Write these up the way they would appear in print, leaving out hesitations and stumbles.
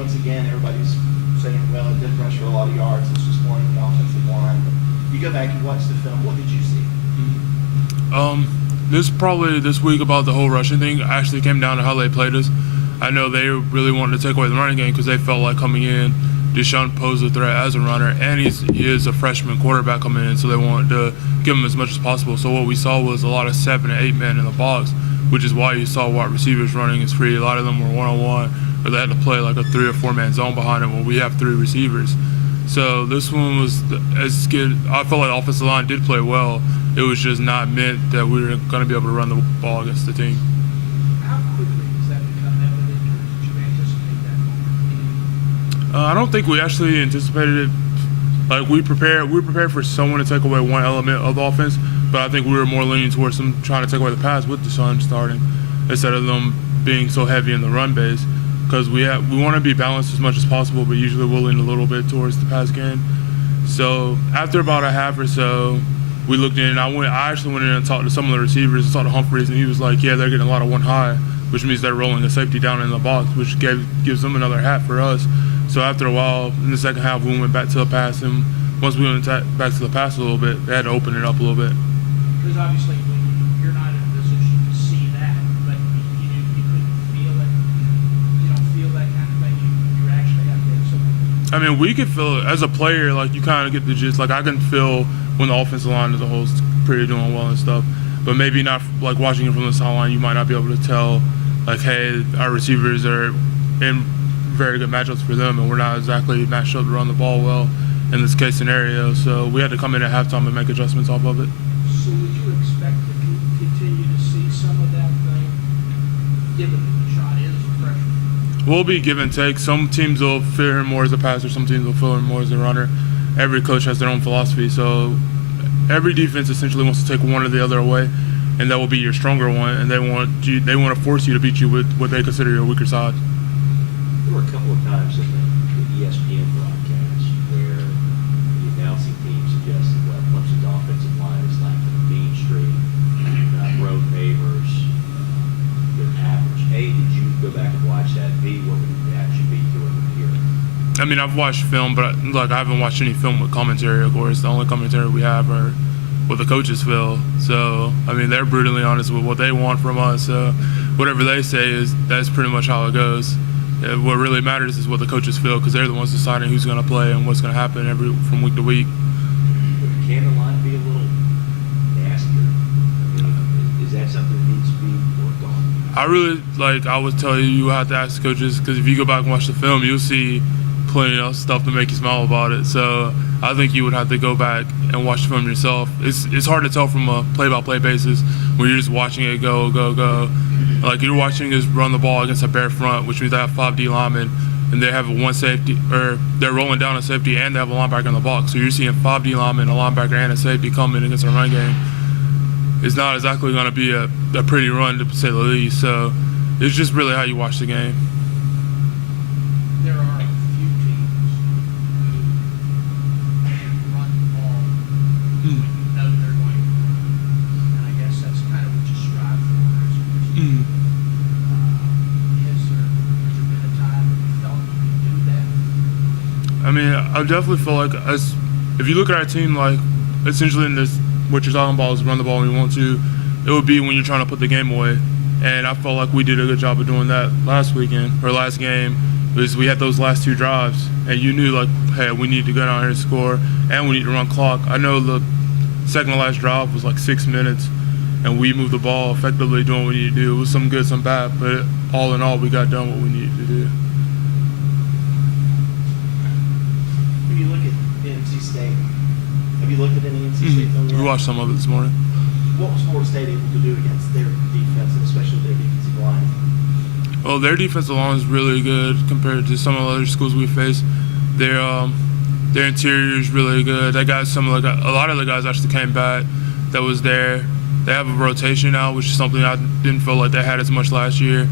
once again, everybody's saying, well, it didn't rush for a lot of yards. It's just more in the offensive line. But you go back and watch the film. What did you see? This week about the whole rushing thing actually came down to how they played us. I know they really wanted to take away the running game because they felt like coming in, Deshaun posed a threat as a runner, and he is a freshman quarterback coming in, so they wanted to give him as much as possible. So what we saw was a lot of 7 and 8 men in the box, which is why you saw wide receivers running as free. A lot of them were one-on-one, or they had to play like a 3 or 4 man zone behind them when we have 3 receivers. So this one was as good. I felt like the offensive line did play well. It was just not meant that we were going to be able to run the ball against the team. How quickly does that become evident, or did you anticipate that? I don't think we actually anticipated it. Like we prepared for someone to take away one element of the offense, but I think we were more leaning towards them trying to take away the pass with Deshaun starting instead of them being so heavy in the run base. Because we want to be balanced as much as possible, but usually we'll lean a little bit towards the pass game. So after about a half or so, we looked in. I actually went in and talked to some of the receivers and talked to Humphreys, and he was like, yeah, they're getting a lot of one high, which means they're rolling a safety down in the box, which gives them another hat for us. So after a while, in the second half, we went back to the pass, and once we went back to the pass a little bit, they had to open it up a little bit. Because obviously you're not in a position to see that, but you couldn't feel it. You don't feel that kind of thing. You actually have to have something. I mean, we could feel it. As a player, like, you kind of get the gist. Like, I can feel when the offensive line as a whole is pretty doing well and stuff. But maybe not, like, watching it from the sideline, you might not be able to tell, like, hey, our receivers are in very good matchups for them, and we're not exactly matched up to run the ball well in this case scenario. So we had to come in at halftime and make adjustments off of it. So would you expect to continue to see some of that thing, given that Deshaun is a freshman? We'll be give and take. Some teams will feel him more as a passer, some teams will feel him more as a runner. Every coach has their own philosophy, so every defense essentially wants to take one or the other away, and that will be your stronger one, and they want to force you to beat you with what they consider your weaker side. There were a couple of times in the ESPN broadcast where the announcing team suggested, well, Clemson's offensive line is lacking Mean Street, road pavers, good average. A, did you go back and watch that? B, what would the reaction be to it here? I mean, I've watched film, but I haven't watched any film with commentary, of course. The only commentary we have are what the coaches feel. So, I mean, they're brutally honest with what they want from us. So, whatever they say that's pretty much how it goes. What really matters is what the coaches feel, because they're the ones deciding who's going to play and what's going to happen from week to week. Can the line be a little nastier? I mean, is that something that needs to be worked on? I would tell you have to ask the coaches, because if you go back and watch the film, you'll see plenty of stuff to make you smile about it. So I think you would have to go back and watch the film yourself. It's hard to tell from a play-by-play basis when you're just watching it go. Like, you're watching us run the ball against a bare front, which means they have 5 D linemen, and they have one safety, or they're rolling down a safety, and they have a linebacker in the box. So you're seeing 5 D linemen, a linebacker, and a safety coming against our run game. It's not exactly going to be a pretty run, to say the least. So it's just really how you watch the game. There are a few teams who run the ball when you know they're going to run. And I guess that's kind of what you strive for. Has there been a time when you felt you could do that? I mean, I definitely feel like if you look at our team, like, essentially in this, what you're talking about is run the ball when you want to, it would be when you're trying to put the game away. And I felt like we did a good job of doing that last game, because we had those last 2 drives, and you knew, like, hey, we need to go down here and score, and we need to run clock. I know the second to last drive was like 6 minutes, and we moved the ball effectively doing what we needed to do. It was some good, some bad, but all in all, we got done what we needed to do. When you look at NC State, have you looked at any NC State film yet? We watched some of it this morning. What was Florida State able to do against their defense, and especially their defensive line? Well, their defensive line is really good compared to some of the other schools we face. Their interior is really good. They got a lot of the guys actually came back that was there. They have a rotation now, which is something I didn't feel like they had as much last year.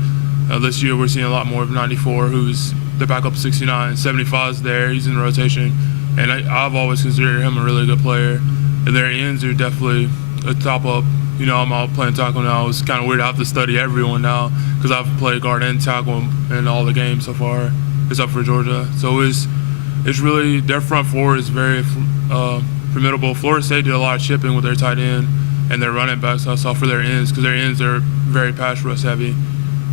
This year we're seeing a lot more of 94, who's the backup 69. 75's there, he's in the rotation. And I've always considered him a really good player. And their ends are definitely a top up. You know, I'm out playing tackle now. It's kind of weird to have to study everyone now because I've played guard and tackle in all the games so far. is up for Georgia. So it's really, their front four is very formidable. Florida State did a lot of chipping with their tight end and their running backs. I saw for their ends, because their ends are very pass rush heavy.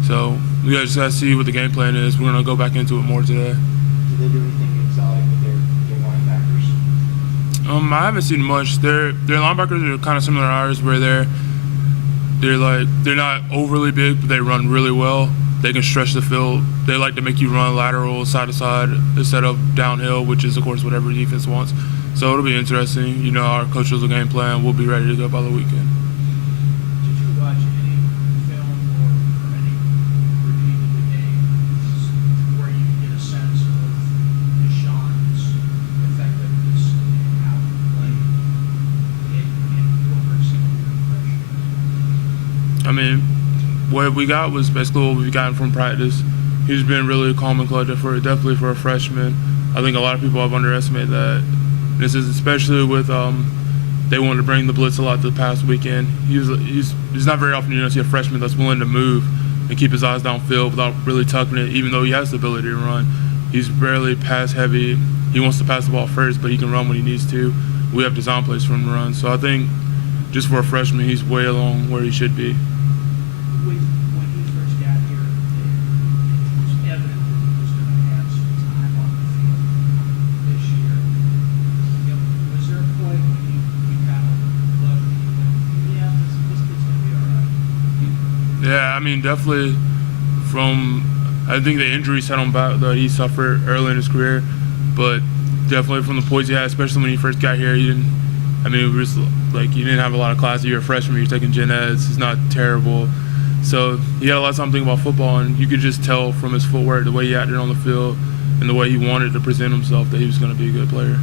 So we just got to see what the game plan is. We're going to go back into it more today. Do they do anything exotic with their linebackers? I haven't seen much. Their linebackers are kind of similar to ours, where they're not overly big, but they run really well. They can stretch the field. They like to make you run lateral, side to side, instead of downhill, which is of course what every defense wants. So it'll be interesting. You know, our coach has a game plan. We'll be ready to go by the weekend. Did you watch any film or any repeat of the games where you can get a sense of Deshaun's effectiveness and how he played in what were some of your impressions? I mean, what we got was basically what we've gotten from practice. He's been really calm and collected definitely for a freshman. I think a lot of people have underestimated that. This is especially with they wanted to bring the blitz a lot this past weekend. He's not very often see a freshman that's willing to move and keep his eyes downfield without really tucking it, even though he has the ability to run. He's barely pass heavy. He wants to pass the ball first, but he can run when he needs to. We have design plays for him to run. So I think just for a freshman, he's way along where he should be. When he first got here, it was evident that he was going to have some time on the field this year. You know, was there a point when you kind of looked and you went, yeah, this kid's going to be all right? Yeah, I mean, definitely I think the injury set him back that he suffered early in his career, but definitely from the poise he had, especially when he first got here, you didn't have a lot of classes. You're a freshman, you're taking gen eds. It's not terrible. So he had a lot of time thinking about football, and you could just tell from his footwork, the way he acted on the field, and the way he wanted to present himself, that he was going to be a good player.